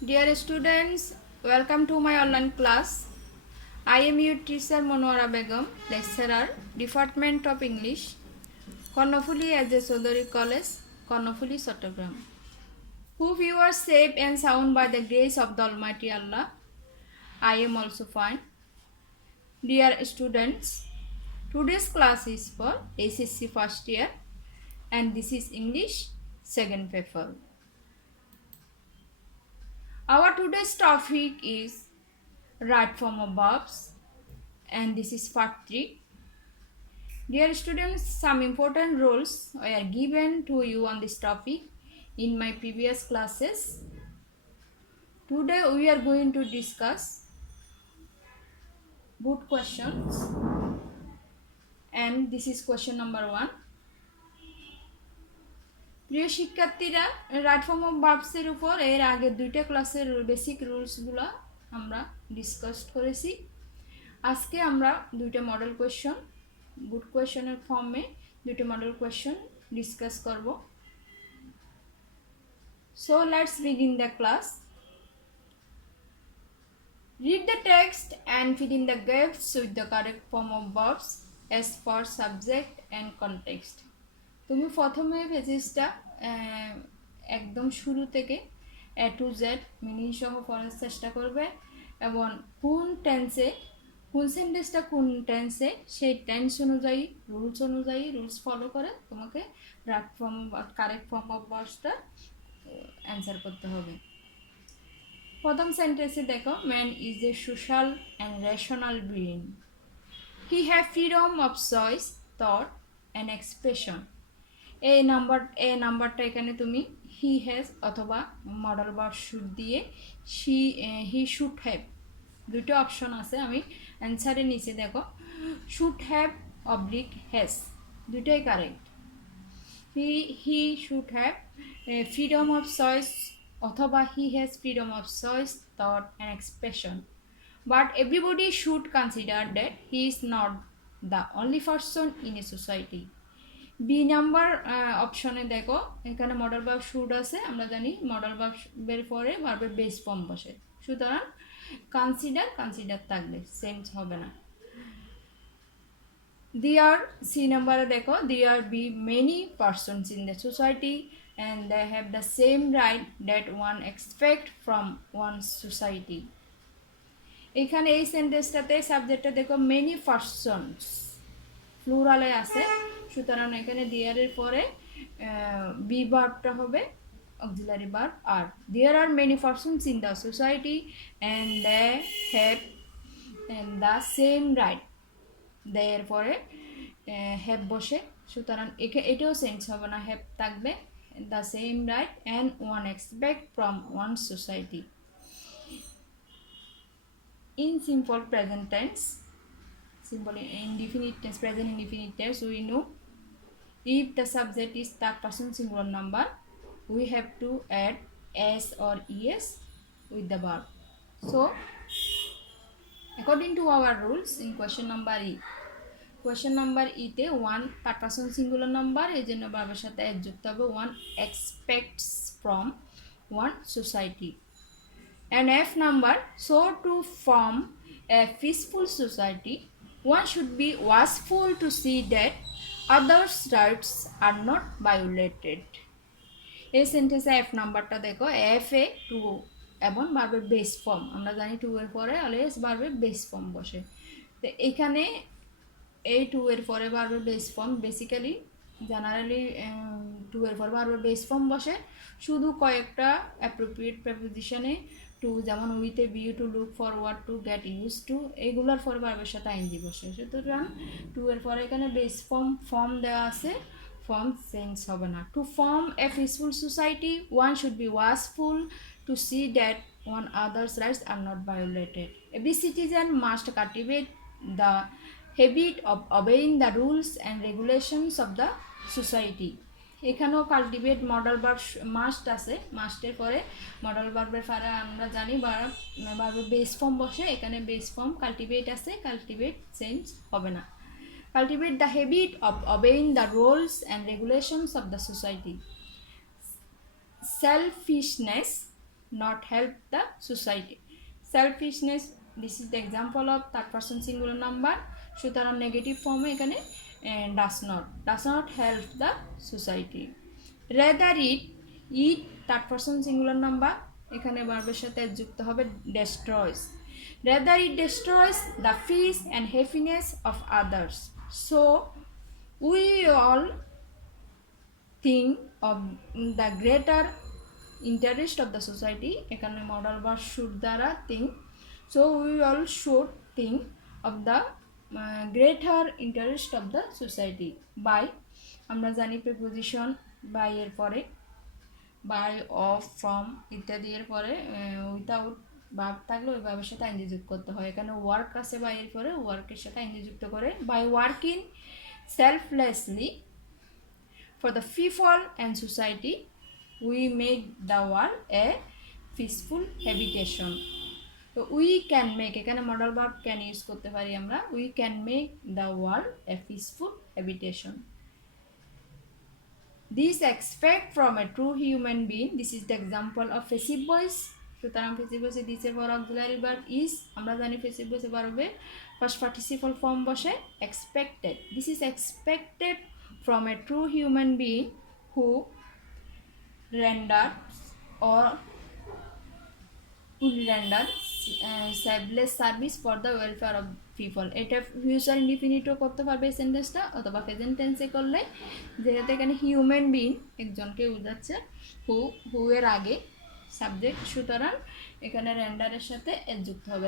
Dear students, welcome to my online class. I am your teacher Monwara Begum, lecturer, Department of English, Konnafuli Ajay Chaudhary College, Konnafuli, Chattogram. Hope you are safe and sound by the grace of the Almighty Allah. I am also fine. Dear students, today's class is for SSC first year and this is English second paper. Our today's topic is right form of verbs and this is part 3. Dear students, some important rules were given to you on this topic in my previous classes. Today we are going to discuss good questions and this is question number 1. প্রিয় শিক্ষার্থীরা, right form of ভার্বসের উপর এর আগে দুইটা ক্লাসের basic রুলসগুলো আমরা discuss করেছি। আজকে আমরা দুইটা মডেল কোয়েশ্চন গুড কোয়েশ্চনের ফর্মে দুইটা মডেল কোয়েশ্চন ডিসকাস করব। So let's begin the class. Read the text and fill in the gaps with the correct form of verbs as per subject and context. তুমি প্রথমে পেজটা একদম শুরু থেকে A to Z মিনিং সহ পড়ার চেষ্টা করবে এবং কোন টেন্সে কোন সেন্টেন্সটা কোন টেন্সে সেই টেন্স অনুযায়ী রুলস ফলো করে তোমাকে রাইট ফর্ম বা কারেক্ট ফর্ম অফ ভার্বসটা অ্যান্সার করতে হবে। প্রথম সেন্টেন্সে দেখো, man is a social and rational being. He have freedom of choice, thought and expression. এই নাম্বারটা এখানে তুমি হি হ্যাজ অথবা মডেল ভার্ব শুড দিয়ে হি শুড হ্যাভ দুটো অপশন আছে। আমি অ্যান্সারের নিচে দেখো শুড হ্যাভ অবলিক হ্যাজ দুটোই correct. He should have freedom of choice অথবা he has freedom of choice, thought and expression. But everybody should consider that he is not the only person in a society. B number অপশনে দেখো এখানে modal verb should আছে। আমরা জানি model ভার্বের পরে ভার্বের বেস ফর্ম বসে, সুতরাং কনসিডার থাকবে, চেঞ্জ হবে না। There, সি নাম্বারে দেখো, there be many persons in the society and they have the same right that one expect from one society. এখানে এই সেন্টেন্সটাতে সাবজেক্টটা দেখো মেনি পারসনস প্লুরালে আছে, সুতরাং এখানে দেয়ারের পরে বি ভার্বটা হবে auxiliary verb are. There are many persons in the society and they have the same right, there পরে হ্যাভ বসে, সুতরাং এটাও চেঞ্জ হবে না, হ্যাভ থাকবে। The same right and one expect from one society. In simple present tense, simple indefinite tense, present indefinite tense, we know if the subject is third person singular number, we have to add s or es with the verb. So according to our rules in question number E তে one third person singular number, এই জন্য ভার্বের সাথে s যুক্ত হবে, one expects from one society. And F number, so to form a peaceful society, one should be watchful to see that others' rights are not violated. এই সেন্টেন্সে F নাম্বারটা দেখো, এফ এ টু এবং ভার্বের বেস ফর্ম, আমরা জানি two এর পরে অলওয়েজ ভার্বের বেস ফর্ম বসে। তো এখানে এই টু এর পরে ভার্বের base form basically generally to এর পরে ভার্বের বেস ফর্ম বসে শুধু কয়েকটা অ্যাপ্রোপ্রিয়েট প্রেপোজিশনে, টু যেমন with a view, to look forward, to get use to, এগুলোর পরে ভার্বের সাথে আইনজি বসে, সুতরাং টু এর পরে এখানে বেস ফর্ম দেওয়া আছে, ফর্ম চেঞ্জ হবে না। To form a peaceful society one should be watchful to see that one others rights are not violated. Every citizen must cultivate the habit of obeying the rules and regulations of the society. এখানেও cultivate modal verb must আছে, মাস্টের পরে model ভার্বের পরে আমরা জানি ভার্বের base form বসে, এখানে বেস ফর্ম কাল্টিভেট আছে, কাল্টিভেট চেঞ্জ হবে না। Cultivate the habit of obeying the rules and regulations of the society. Selfishness not help the society. Selfishness, this is the example of third person singular number. সুতরাং negative ফর্মে এখানে does not help the society. rather it third person singular number, এখানে ভার্বের সাথে যুক্ত হবে destroys. rather it destroys the peace and happiness of others. So we all think of the greater interest of the society. এখানে modal verb should দ্বারা think. So we all should think of the greater interest of the society. by আমরা জানি preposition by এর পরে by of from ইত্যাদি এর পরে without verb থাকলে ওই ভার্বের সাথে আইএনজি যুক্ত করতে হয়। এখানে ওয়ার্ক আছে by এর পরে ওয়ার্কের সাথে আইএনজি যুক্ত করে by working selflessly for the people and society we make the world a peaceful habitation. তো we can make, এখানে মডাল ভার্ব ক্যান ইউজ করতে পারি আমরা, we can make the world a peaceful habitation. This expect from a true human being. This is the example of passive voice. সুতরাং passive voice this এর পর auxiliary verb is, আমরা জানি passive voice ভার্বে first participle form বসে expected. This is expected from a true human being who renders or would render selfless service for the welfare of people. এটা future ইনডিফিনিটও করতে পারবে এই সেন্টেন্সটা, অথবা প্রেজেন্ট টেন্সে করলে, যেহেতু এখানে হিউম্যান বিং একজনকে বোঝাচ্ছে, হু এর আগে সাবজেক্ট, সুতরাং এখানে রেন্ডারের সাথে এর যুক্ত হবে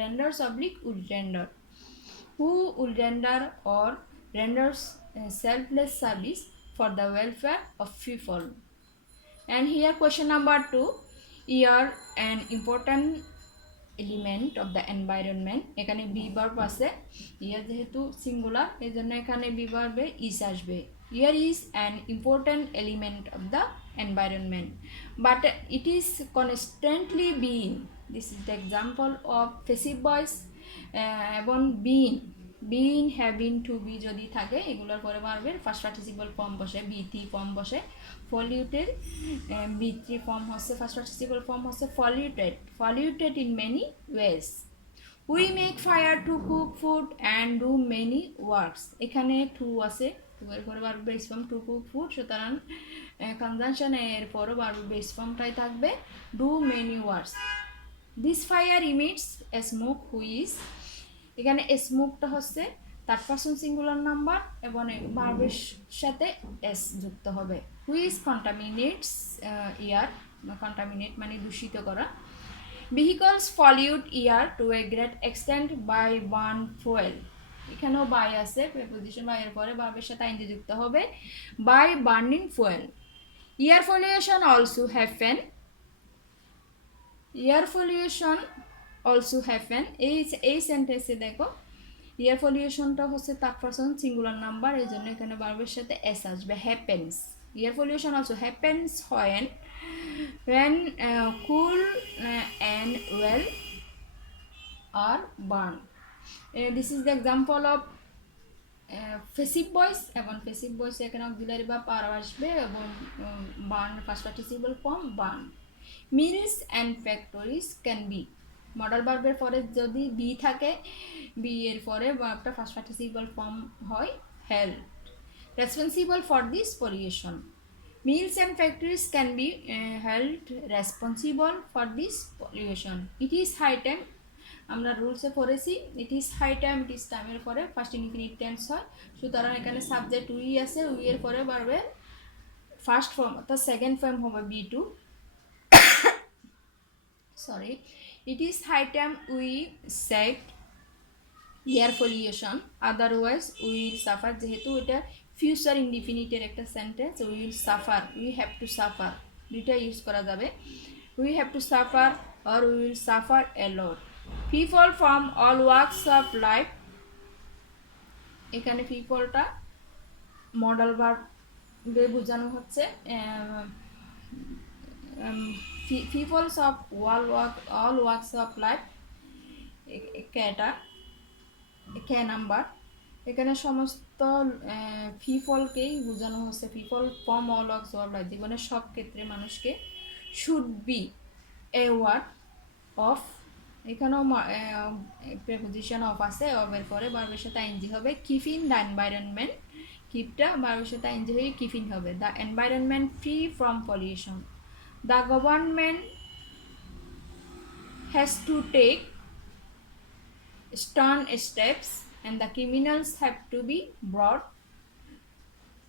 renders oblique would render, who would render or renders selfless service for the welfare of people. And here question number 2, here an important element of the environment. এখানে বি ভার্ব আছে, here যেহেতু singular এই জন্য এখানে B ভার্বে is আসবে। here is an important element of the environment but it is constantly being. This is the example of passive voice. এবং being having to be যদি থাকে এগুলোর পরে ভার্বের ফার্স্ট পার্টিসিপল ফর্ম বসে, বি3 ফর্ম বসে। পলিউটেড বি3 ফর্ম হচ্ছে ফার্স্ট পার্টিসিপল ফর্ম হচ্ছে polluted in many ways. We make fire to cook food and do many works. এখানে টু আছে, টু এর পরে verb base form to cook food, সুতরাং conjunction এর পরে ভার্ব বেস ফর্মটাই থাকবে do many works. This fire ইমিটস a smoke which, এখানে স্মোকটা হচ্ছে থার্ড পারসন সিঙ্গুলার নাম্বার এবং ভার্বের সাথে এস যুক্ত হবে। হুইচ কন্টামিনেটস এয়ার, কন্টামিনেট মানে দূষিত করা। Vehicles pollute air to a great extent by burn fuel, এখানেও বাই আছে, প্রিপোজিশন বাই এর পরে ভার্বের সাথে আইএনজি যুক্ত হবে by burning fuel. Air pollution also happen, air pollution also happen, এই সেন্টেন্সে দেখো এয়ার পলিউশনটা হচ্ছে থার্ড পারসন সিঙ্গুলার নাম্বার, এই জন্য এখানে ভার্বের সাথে এস আসবে happens. Air pollution also happens when coal and oil are burned. This is the example of passive voice, এবং passive voice এখানে অক্সিলারি ভার্ব আর আসবে এবং burn first participle form burn. Mills and factories can be, modal ভার্বের পরে যদি be থাকে, be এর পরে ভার্বটা ফার্স্ট পার্টিসিপল ফর্ম হয় held, responsible for this pollution. Mills and factories can be held responsible for this pollution. It is high time, আমরা রুলসে পড়েছি it is high time, it is টাইমের পরে ফার্স্ট ইনফিনিট টেন্স হয়, সুতরাং এখানে subject we আছে, উই এর পরে ভার্বের ফার্স্ট ফর্ম অর্থাৎ সেকেন্ড ফর্ম হবে B2, sorry. It is high time we said air pollution, otherwise we will suffer, যেহেতু এটা ফিউচার ইনডিফিনিটের একটা sentence, we will suffer, we have to suffer, দুইটা ইউজ করা যাবে, we have to suffer or we will suffer a lot. People from all walks of life, এখানে পিপলটা modal verb দিয়ে বোঝানো হচ্ছে, peoples of all walks of life, কেটা কে number, এখানে সমস্ত পিপলকেই বোঝানো হচ্ছে, people from all walks of life, জীবনের সব ক্ষেত্রে মানুষকে should be aware of, এখানেও প্রেপোজিশন অফ আছে, অফের পরে ভার্বের সাথে আইএনজি হবে। কিপ ইন দ্য এনভায়রনমেন্ট, কিপটা ভার্বের সাথে আইএনজি হয়ে কিপ ইন হবে। The environment free from pollution, the government has to take stern steps and the criminals have to be brought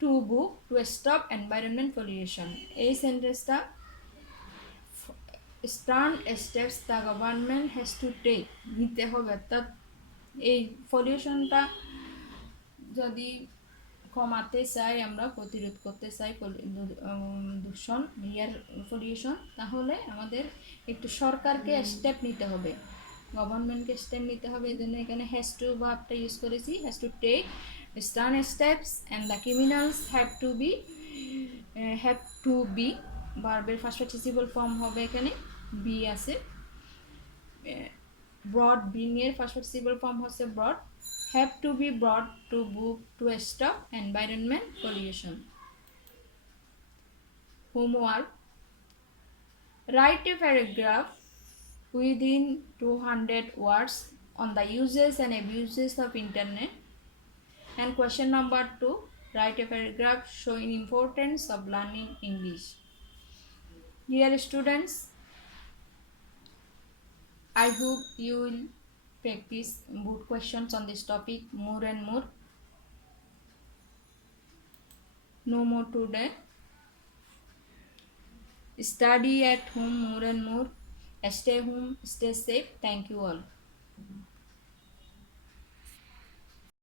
to book to stop environment pollution. এই সেন্টেন্সটা stern steps the government has to take, নিতে হবে, অর্থাৎ এই পলিউশনটা যদি কমাতে চাই, আমরা প্রতিরোধ করতে চাই দূষণ, এয়ার পলিউশন, তাহলে আমাদের একটু সরকারকে স্টেপ নিতে হবে, গভর্নমেন্টকে স্টেপ নিতে হবে। এই জন্য এখানে হ্যাজ টু ভার্বটা ইউজ করেছি, has to take stern steps and the criminals have to be, ভার্বের ফার্স্ট পার্টিসিপল ফর্ম হবে, এখানে বি আছে। ব্রড, বিং এর ফার্স্ট পার্টিসিপল ফর্ম হচ্ছে brought, have to be brought to book to stop environment pollution. Homework: write a paragraph within 200 words on the uses and abuses of internet. And question number 2, write a paragraph showing importance of learning English. Dear students, I hope you will practice good questions on this topic more and more. No more today. Study at home more and more. Stay home, stay safe. Thank you all.